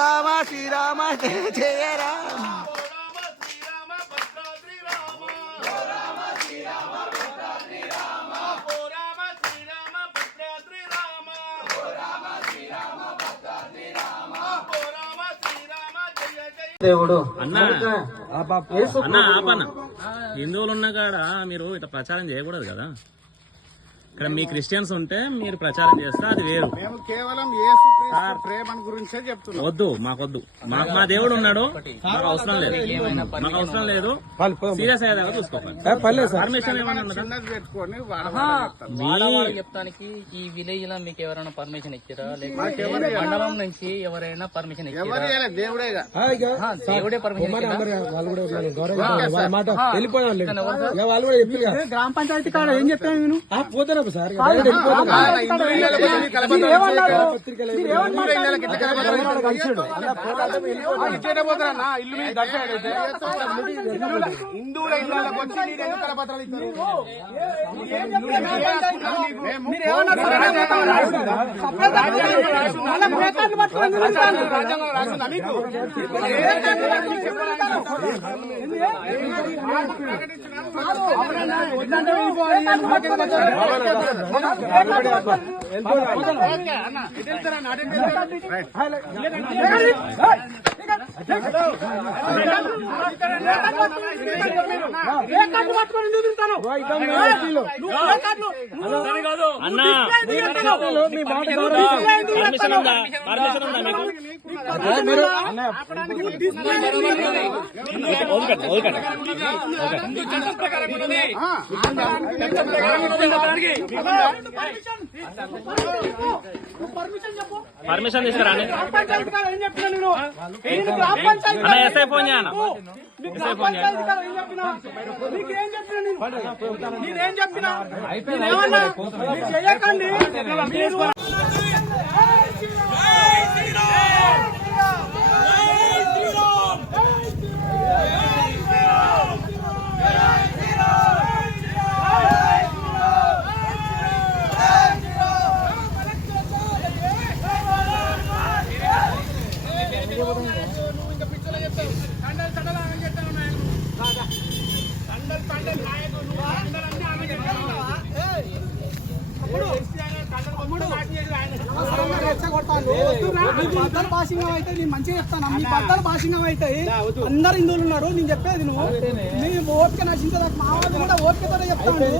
రామ శ్రీరామ జయ జయ రామ. దేవుడు. అన్న. అన్న ఆపన్న. హిందువులు ఉన్న కాడ మీరు ఇట్లా ప్రచారం చేయకూడదు కదా. ఇక్కడ మీ క్రిస్టియన్స్ ఉంటే మీరు ప్రచారం చేస్తే అది వేరు. మేము కేవలం యేసు క్రీస్తు ప్రేమను గురించే చెప్తున్నాం. వద్దు మాకొద్దు. మాకు మా దేవుడు ఉన్నాడు. మాకు అవసరం లేదు. మాకు అవసరం లేదు. సీరియస్ అయ్యేదాకా చూసుకోవాలి పర్మిషన్ పెట్టుకొని చెప్తానికి ఈ విలేజ్లో మీకు ఎవరైనా పర్మిషన్ ఇచ్చారా? లేకపోతే మండలం నుంచి ఎవరైనా పర్మిషన్ ఇచ్చారా? ఆ, దేవుడే పర్మిషన్ గ్రామ పంచాయతీ కాడ ఏం చెప్పాను నేను ఆయన హిందూ ఇళ్ళకి వచ్చి కలపత్రాలు ఇచ్చేయగా, హిందూ ఇళ్ళకి ఇట్లా కలపత్రాలు ఇచ్చేయగా, వాళ్ళు ఇచ్చేటే పోతారన్నా, ఇల్లు మీద దర్శనం అయితే. హిందువుల ఇళ్ళకి వచ్చి నీకు ఎందుకు కలపత్రాలు ఇస్తారు? మేము రాజ్యాంగం రాసిందా మీకు? అన్న, వెళ్తారా? అన్న పర్మిషన్ ఉందా పర్మిషన్ ఉందా మీకు పర్మిషన్ తీసుకురా ఎస్ఐ ఫోన్ చేయన్న ఎస్ఐ ఫోన్ చేయ నేనేం? చెప్పినా? నేనేమన్నా? మీరు చేయకండి. మీ బద్దలు భాషింగం అయితే నేను మంచిగా చెప్తాను. మీ బద్దలు భాషింగం అవుతాయి అందరు హిందువులు ఉన్నారు. నేను చెప్పేది నువ్వు. మీ ఓపిక నశించదు. మా వాళ్ళు కూడా ఓపికతోనే చెప్తాను నేను.